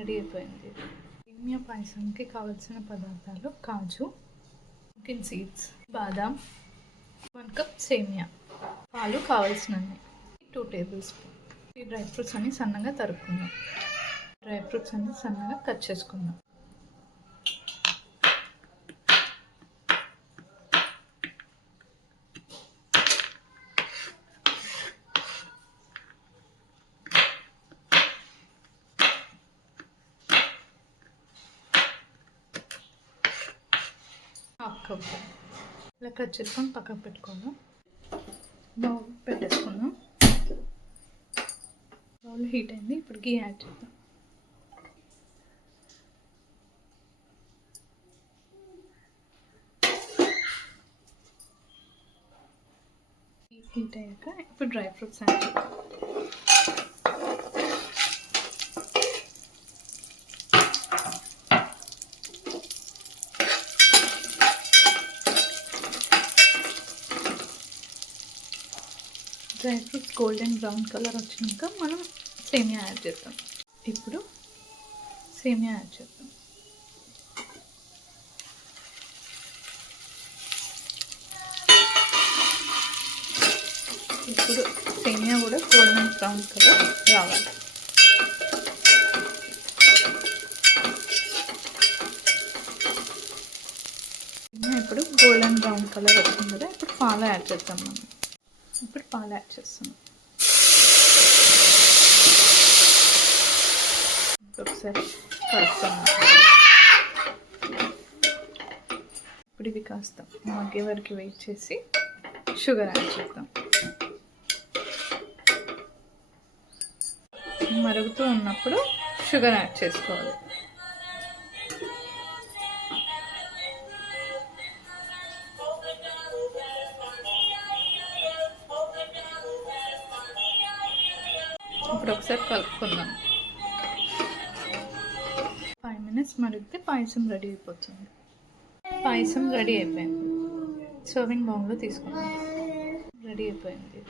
Ready అయిపోయింది. సేమియా పాయసంకి కావాల్సిన పదార్థాలు కాజు, పుంకిన్ సీడ్స్, బాదాం, 1 కప్ సేమియా, పాలు కావాల్సినవి 2 టేబుల్ స్పూన్. ఈ డ్రై ఫ్రూట్స్ అన్ని సన్నగా తరుక్కుందాం. డ్రై ఫ్రూట్స్ అన్ని సన్నగా కట్ చేసుకుందాం. హాఫ్ కప్ ఇలా కట్ చేసుకొని పక్కకు పెట్టుకుందాం. బౌల్ పెట్టేసుకుందాం. బౌల్ హీట్ అయింది. ఇప్పుడు గీ యాడ్ చేద్దాం. హీట్ అయ్యాక ఇప్పుడు డ్రై ఫ్రూట్స్ యాడ్ చేద్దాం. Dry fruits golden brown colour వచ్చినాక మనం సేమియా యాడ్ చేద్దాం. ఇప్పుడు సేమియా యాడ్ చేద్దాం. ఇప్పుడు సేమియా కూడా గోల్డెన్ బ్రౌన్ కలర్ రావాలి. ఇప్పుడు గోల్డెన్ బ్రౌన్ కలర్ వచ్చింది కదా, ఇప్పుడు పాలు యాడ్ చేద్దాం. మనం ఇప్పుడు పాలు యాడ్ చేస్తున్నాం. ఒకసారి కలుపుతున్నాం. ఇప్పుడు ఇవి కాస్త మగ్గే వరకు వెయిట్ చేసి షుగర్ యాడ్ చేద్దాం. మరుగుతూ ఉన్నప్పుడు షుగర్ యాడ్ చేసుకోవాలి. ఇప్పుడు ఒకసారి కలుపుకుందాం. 5 minutes మరిగితే పాయసం రెడీ అయిపోతుంది. పాయసం రెడీ అయిపోయింది. సర్వింగ్ బౌల్లో తీసుకుందాం. రెడీ అయిపోయింది.